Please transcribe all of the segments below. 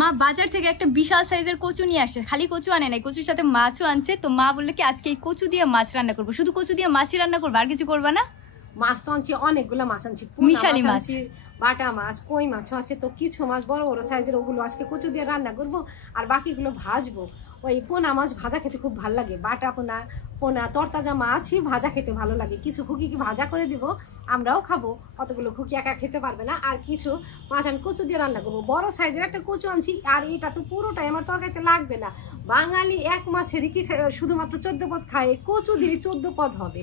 মা বাজার থেকে একটা বিশাল সাইজের কচু নিয়ে আসে, খালি কচু আনে নাই, কচুর সাথে মাছও আনছে। তো মা বললো কি আজকে এই কচু দিয়ে মাছ রান্না করবো। শুধু কচু দিয়ে মাছই রান্না করবো, আর কিছু করবা না? মাছ তো আনছি, অনেকগুলো মাছ আনছি, মিশালি মাছ, বাটা মাছ, কই মাছও আছে। তো কিছু মাছ বড় বড় সাইজের, ওগুলো আজকে কচু দিয়ে রান্না করবো, আর বাকিগুলো ভাজবো। ওই পোনা মাছ ভাজা খেতে খুব ভালো লাগে, বাটা পোনা, পোনা তরতাজা মাছই ভাজা খেতে ভালো লাগে। কিছু খুকিকে ভাজা করে দিব, আমরাও খাবো, অতগুলো খুকি একা খেতে পারবে না। আর কিছু মাছ আমি কচু দিয়ে রান্না করবো। বড় সাইজের একটা কচু আনছি, আর এটা তো পুরোটাই আমার তরকারিতে লাগবে না। বাঙালি এক মাছেরই কি শুধুমাত্র 14 পদ খায়, কচু দিয়ে 14 পদ হবে।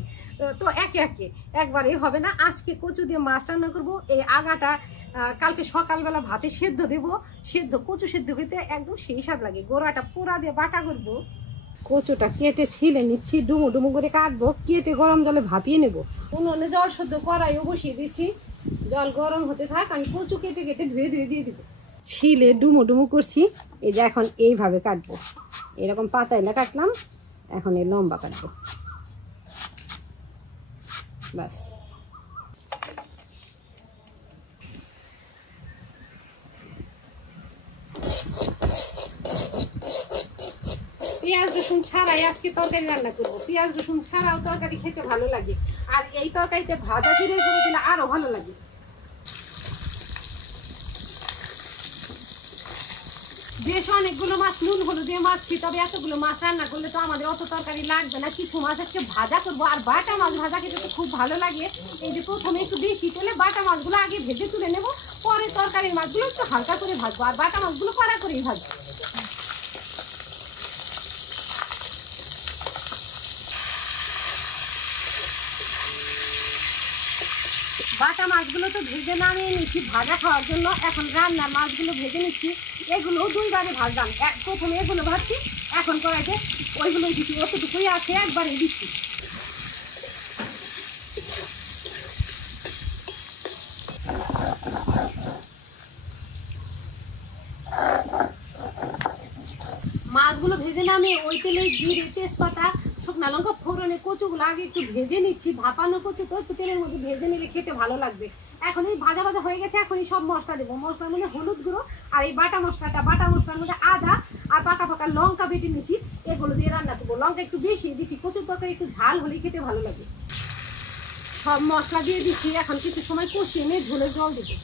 তো একে একে একবারে হবে না। আজকে কচু দিয়ে মাছ রান্না করবো। এই আগাটা কালকে সকালবেলা ভাতে সেদ্ধ দেবো, সেদ্ধ কচু সেদ্ধ খেতে একদম সেই স্বাদ লাগে। গোড়াটা পোড়া দিয়ে বাটা করবো। কচুটা কেটে ছিলে নিচ্ছি, ডুমো ডুমো করে কাটবো, কেটে গরম জলে ভাপিয়ে নেবো। উনুনে জল শুদ্ধ কড়াইও বসিয়ে দিচ্ছি, জল গরম হতে থাক, আমি কচু কেটে কেটে ধুয়ে ধুয়ে দিয়ে দেবো। ছিলে ডুমো ডুমো করছি, এই যে এখন এইভাবে কাটবো, এরকম পাতাইলা কাটলাম, এখন এই লম্বা কাটবো, ব্যাস। পেঁয়াজ রসুন ছাড়াই আজকে তরকারি রান্না করবো। পেঁয়াজ রসুন ছাড়াও তরকারি খেতে ভালো লাগে, আর এই তরকারিতে ভাজা জিরে করে দিলে আরো ভালো লাগে। বেশ অনেকগুলো মাছ নুন হলুদ দিয়ে মাছছি, তবে এতগুলো মাছ রান্না করলে তো আমাদের অত তরকারি লাগবে না। কিছু মাছ হচ্ছে ভাজা করবো, আর বাটা মাছ ভাজা খেতে তো খুব ভালো লাগে। এই যে প্রথমে একটু বেশি তেলে বাটা মাছগুলো আগে ভেজে তুলে নেবো, পরে তরকারির মাছগুলো একটু হালকা করে ভাজবো, আর বাটা মাছগুলো কড়া করেই ভাজবো। বাটা মাছগুলো তো ভেজে নামিয়ে নিচ্ছি ভাজা খাওয়ার জন্য। এখন রান্নার মাছগুলো ভেজে নিচ্ছি, এগুলো দুইবারে ভাজলাম। প্রথমে এগুলো ভাজছি, এখন কড়াইতে ওইগুলো দিচ্ছি, অতটুকুই আছে একবারে দিচ্ছি। মাছগুলো ভেজে নামিয়ে ওই তেলে জিরে, তেজপাতা, শুকনা লঙ্কা ফোড়নে কচুগুলো আগে একটু ভেজে নিচ্ছি। ভাপানো কচু তো একটু তেলের মধ্যে ভেজে নিলে খেতে ভালো লাগবে। এখন এই ভাজা ভাজা হয়ে গেছে, এখনই সব মশলা দেবো। মশলার মধ্যে হলুদ গুঁড়ো আর এই বাটা মশলার মধ্যে আদা আর পাকা পাকা লঙ্কা বেটে নিচ্ছি, এগুলো দিয়ে রান্না করবো। লঙ্কা একটু বেশি দিচ্ছি, কচুর তরকারি একটু ঝাল হলেই খেতে ভালো লাগে। সব মশলা দিয়ে দিচ্ছি, এখন কিছু সময় কষিয়ে নিয়ে ঝোলের জল দেবো।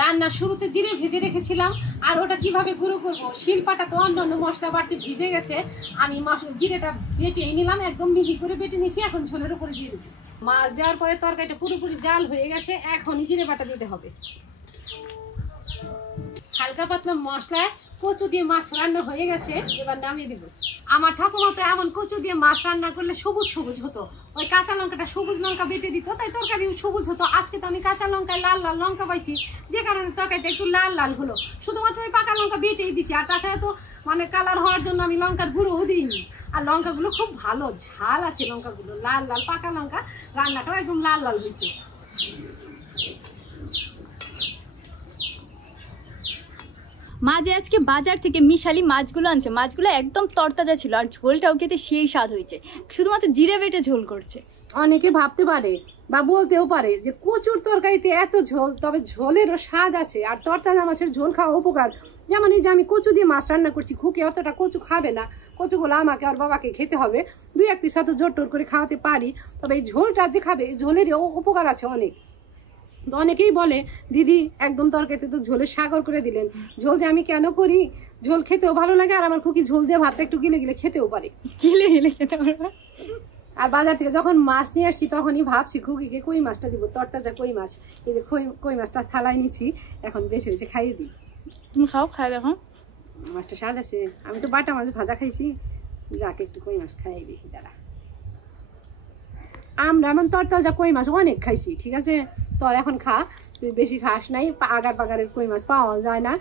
রান্নার শুরুতে জিরে ভেজে রেখেছিলাম, আর ওটা কিভাবে গুঁড়ো করবো, শিলপাটা তো অন্যান্য মশলা বাড়তে ভিজে গেছে। আমি জিরেটা বেটে নিলাম, একদম মিহি করে বেটে নিয়েছি। এখন ঝোলের উপরে দিয়ে দেবো। মাছ দেওয়ার পরে তরকারিটা পুরোপুরি জাল হয়ে গেছে, এখনই জিরে বাটা দিতে হবে। হালকা পাতলা মশলায় কচু দিয়ে মাছ রান্না হয়ে গেছে, এবার নামিয়ে দেবো। আমার ঠাকুমা তো এমন কচু দিয়ে মাছ রান্না করলে সবুজ সবুজ হতো, ওই কাঁচা লঙ্কাটা সবুজ লঙ্কা বেটে দিত, তাই তরকারি সবুজ হতো। আজকে তো আমি কাঁচা লঙ্কায় লাল লাল লঙ্কা পাইছি, যে কারণে তরকারিটা একটু লাল লাল হলো। শুধুমাত্র ওই পাকা লঙ্কা বেটেই দিচ্ছি, আর তাছাড়া তো মানে কালার হওয়ার জন্য আমি লঙ্কার গুঁড়োও দিইনি। আর লঙ্কাগুলো খুব ভালো ঝাল আছে, লঙ্কাগুলো লাল লাল পাকা লঙ্কা, রান্নাটাও একদম লাল লাল হয়েছে। মা যে আজকে বাজার থেকে মিশালি মাছগুলো আনছে, মাছগুলো একদম তরতাজা ছিল, আর ঝোলটাও খেতে সেই স্বাদ হয়েছে। শুধুমাত্র জিরে বেটে ঝোল করছে। অনেকে ভাবতে পারে বা বলতেও পারে যে কচুর তরকারিতে এত ঝোল, তবে ঝোলেরও স্বাদ আছে। আর তরতাজা মাছের ঝোল খাওয়া উপকার। যেমন এই যে আমি কচু দিয়ে মাছ রান্না করছি, খুকি অতটা কচু খাবে না, কচুগুলো আমাকে আর বাবাকে খেতে হবে। 2-1 পিস হয়তো জোর টোর করে খাওয়াতে পারি, তবে এই ঝোলটা যে খাবে, ঝোলেরও উপকার আছে অনেক। অনেকেই বলে দিদি একদম তরকারিতে তো ঝোলের সাগর করে দিলেন। ঝোল যে আমি কেন করি, ঝোল খেতেও ভালো লাগে, আর আমার খুকি ঝোল দিয়ে ভাতটা একটু গিলে গিলে খেতেও পারে। গিলে গিলে খেতে পারবে। আর বাজার থেকে যখন মাছ নিয়ে আসছি, তখনই ভাবছি খুকিকে কই মাছটা দিব, তরতাজা কই মাছ। এই যে কই মাছটা থালায় নিচ্ছি, এখন বেছে বেছে খাইয়ে দিই। তুমি খাও, খাই দেখো মাছটা স্বাদ আছে। আমি তো বাটা মাছ ভাজা খাইছি, যাকে একটু কই মাছ খাইয়ে দেখি দাঁড়া। আমরা এমন তরতাজা কই মাছ অনেক খাইছি, ঠিক আছে? তোর এখন খা, তুই বেশি খাস নাই, আগার পাগারের কই মাছ পাওয়া যায় না।